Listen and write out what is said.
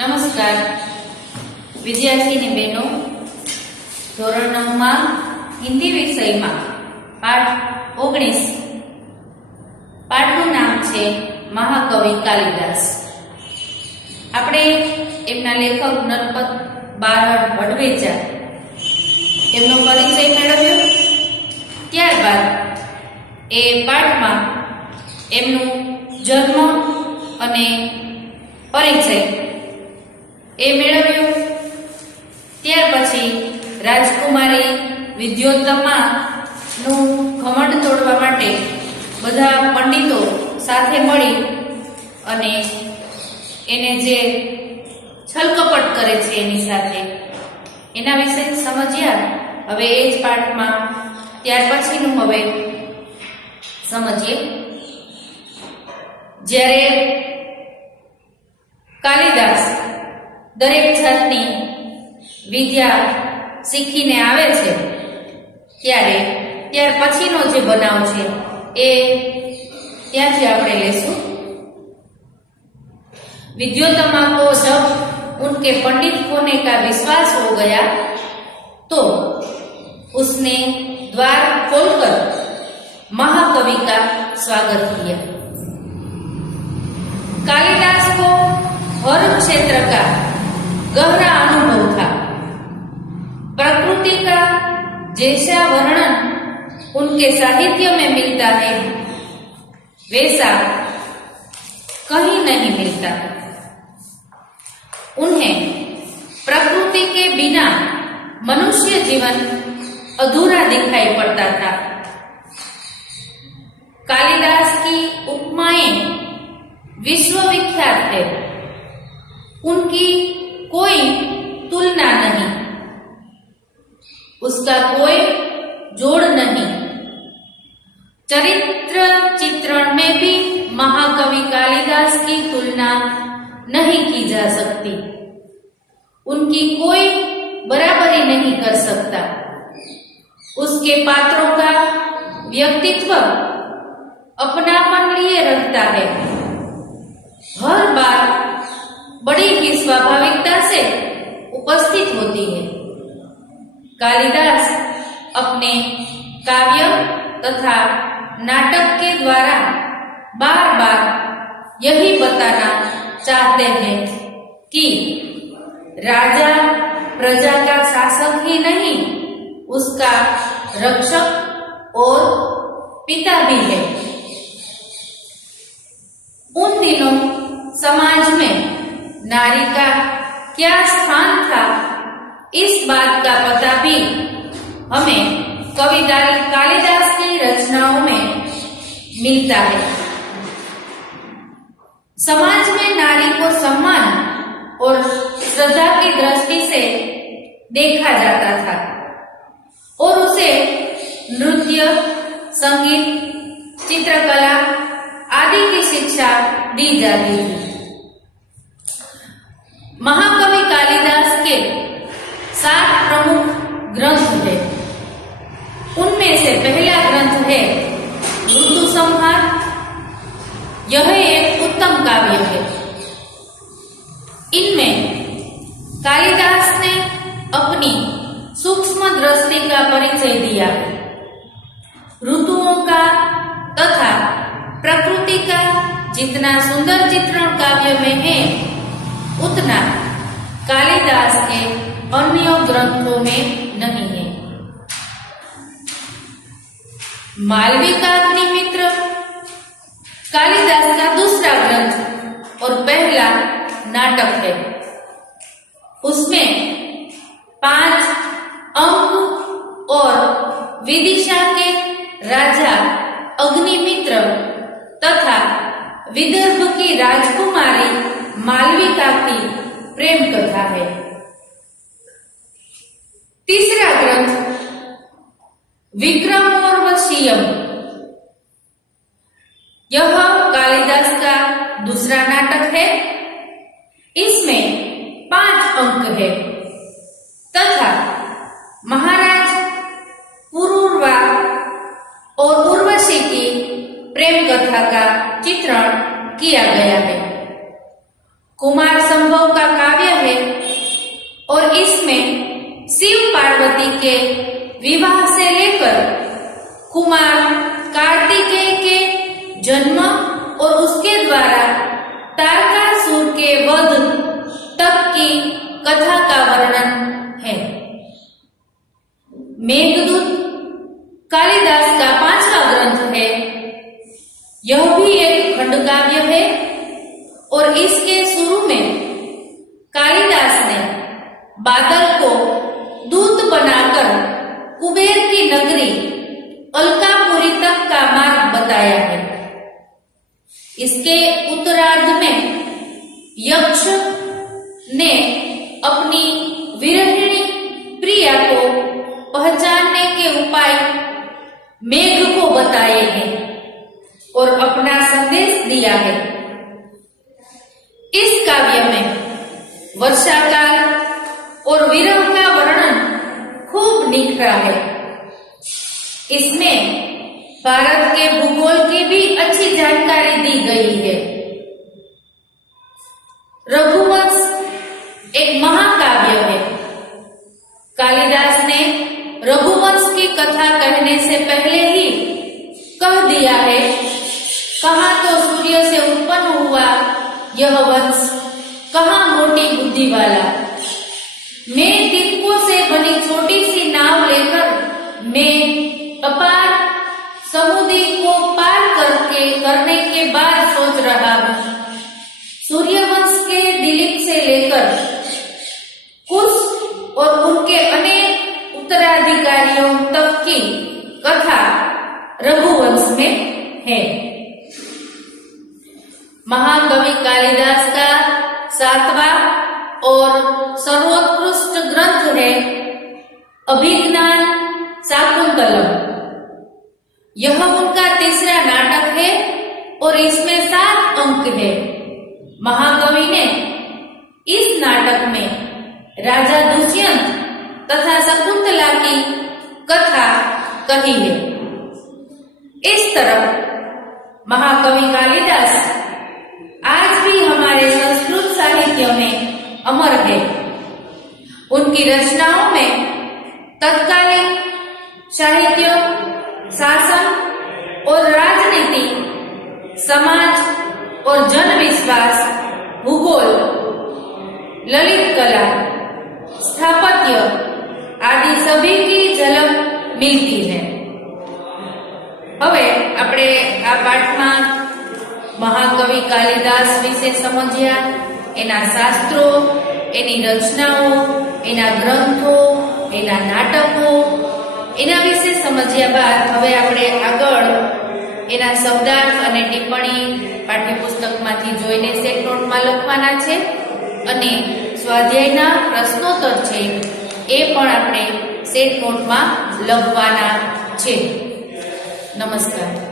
નમસ્કાર વિદ્યાર્થીની બહેનો, ધોરણ 9 માં હિન્દી વિષયમાં પાઠ 19 પાઠનું નામ છે મહાકવિ કાલિદાસ। આપણે એમના લેખક નરપત બારડ વડવેજા એમનો પરિચય મેળવ્યો। ત્યારબાદ એ પાઠમાં એમનું જન્મ અને પરિચય એ મેળવ્યો। ત્યાર પછી રાજકુમારી વિદ્યોત્તમાનું ઘમંડ તોડવા માટે બધા પંડિતો સાથે મળી અને એને જે છલકપટ કરે છે એની સાથે એના વિશે સમજ્યા। હવે એ જ પાઠમાં ત્યાર પછીનું હવે સમજીએ। જ્યારે કાલિદાસ દરેક જાતની વિદ્યા શીખીને આવે છે ત્યાર પછીનો જે બનાવ છે એ ત્યાંથી આપણે લેશું। विद्योत्तमा को जब उनके पंडित होने का विश्वास हो गया तो उसने द्वार खोलकर महाकवि का स्वागत किया। कालिदास को हर क्षेत्र का गहरा अनुभव था। प्रकृति का जैसा वर्णन उनके साहित्य में मिलता है वैसा कहीं नहीं मिलता। उन्हें प्रकृति के बिना मनुष्य जीवन अधूरा दिखाई पड़ता था। कालिदास की उपमाएं विश्वविख्यात है, उनकी कोई तुलना नहीं, उसका कोई जोड़ नहीं। चरित्र चित्रण में भी महाकवि कालिदास की तुलना नहीं की जा सकती, उनकी कोई बराबरी नहीं कर सकता। उसके पात्रों का व्यक्तित्व अपनापन लिए रखता है, हर बात बड़ी ही स्वाभाविकता से उपस्थित होती है। कालिदास अपने काव्य तथा नाटक के द्वारा बार बार यही बताना चाहते हैं कि राजा प्रजा का शासक ही नहीं, उसका रक्षक और पिता भी है। उन दिनों समाज में नारी का क्या स्थान था, इस बात का पता भी हमें कवि कालिदास की रचनाओं में मिलता है। समाज में नारी को सम्मान और श्रद्धा की दृष्टि से देखा जाता था और उसे नृत्य, संगीत, चित्रकला आदि की शिक्षा दी जाती थी। महाकवि कालिदास के 7 प्रमुख ग्रंथ हैं। उनमें से पहला ग्रंथ है ऋतु संहार। यह एक उत्तम काव्य है। इनमें कालिदास ने अपनी सूक्ष्म दृष्टि का परिचय दिया है। ऋतुओं का तथा प्रकृति का जितना सुंदर चित्रण काव्य में है उतना कालिदास के अन्य ग्रंथों में नहीं है। मालवी का अग्निमित्र कालिदास का दूसरा ग्रंथ और पहला नाटक है। उसमें 5 अंक और विदिशा के राजा अग्निमित्र तथा विदर्भ की राजकुमारी मालविका की प्रेम कथा है। तीसरा ग्रंथ विक्रमोर्वशीयम, यह कालिदास का दूसरा नाटक है। इसमें 5 अंक है तथा महाराज पुरूरवा और उर्वशी की प्रेम कथा का चित्रण किया गया है। कुमार संभव का काव्य के विवाह से लेकर कुमार कार्तिकेय के जन्म और उसके द्वारा तारकासुर के वध तक की कथा का वर्णन है। मेघदूत कालिदास का 5वां ग्रंथ है। यह भी एक खंड काव्य है और इसके शुरू में कालिदास ने बादल को दूत बनाकर कुबेर की नगरी अलकापुरी तक का मार्ग बताया है। इसके उत्तरार्ध में यक्ष ने अपनी विरहिणी प्रिया को पहचानने के उपाय मेघ को बताए हैं और अपना संदेश दिया है। इस काव्य में वर्षा काल और विरह का वर्णन खूब निखरा है। इसमें भारत के भूगोल की भी अच्छी जानकारी दी गई है। रघुवंश एक महाकाव्य है। कालिदास ने रघुवंश की कथा कहने से पहले ही कह दिया है, कहाँ तो सूर्य से उत्पन्न हुआ यह वंश, कहाँ मोटी बुद्धि वाला। मैं तिनकों से बनी छोटी सी नाव लेकर मैं अपार समुद्र को पार करने के बाद सोच रहा हूँ। सूर्यवंश के दिलीप से लेकर कुश और उनके अनेक उत्तराधिकारियों तक की कथा रघुवंश में है। महाकवि कालिदास का 7वां और सर्वोत्कृष्ट ग्रंथ है अभिज्ञान शाकुंतलम। यह उनका 3रा नाटक है और इसमें 7 अंक है। महाकवि ने इस नाटक में राजा दुष्यंत तथा शकुंतला की कथा कही है। इस तरह महाकवि कालिदास आज भी हमारे संस्कृत साहित्य में अमर है। उनकी रचनाओं में तत्कालीन साहित्य, शासन और राजनीति, समाज और जन विश्वास, भूगोल, ललित कला, स्थापत्य आदि सभी की झलक मिलती है। હવે આપણે આ પાઠમાં મહાકવિ કાલિદાસ વિશે સમજ્યા, એના શાસ્ત્રો, એની રચનાઓ, એના ગ્રંથો, એના નાટકો, એના વિશે સમજ્યા બાદ હવે આપણે આગળ એના શબ્દાર્થ અને ટિપ્પણી પાઠ્યપુસ્તકમાંથી જોઈને સેટ નોટમાં લખવાના છે અને સ્વાધ્યાયના પ્રશ્નોત્તર છે એ પણ આપણે સેટ નોટમાં લખવાના છે। નમસ્કાર।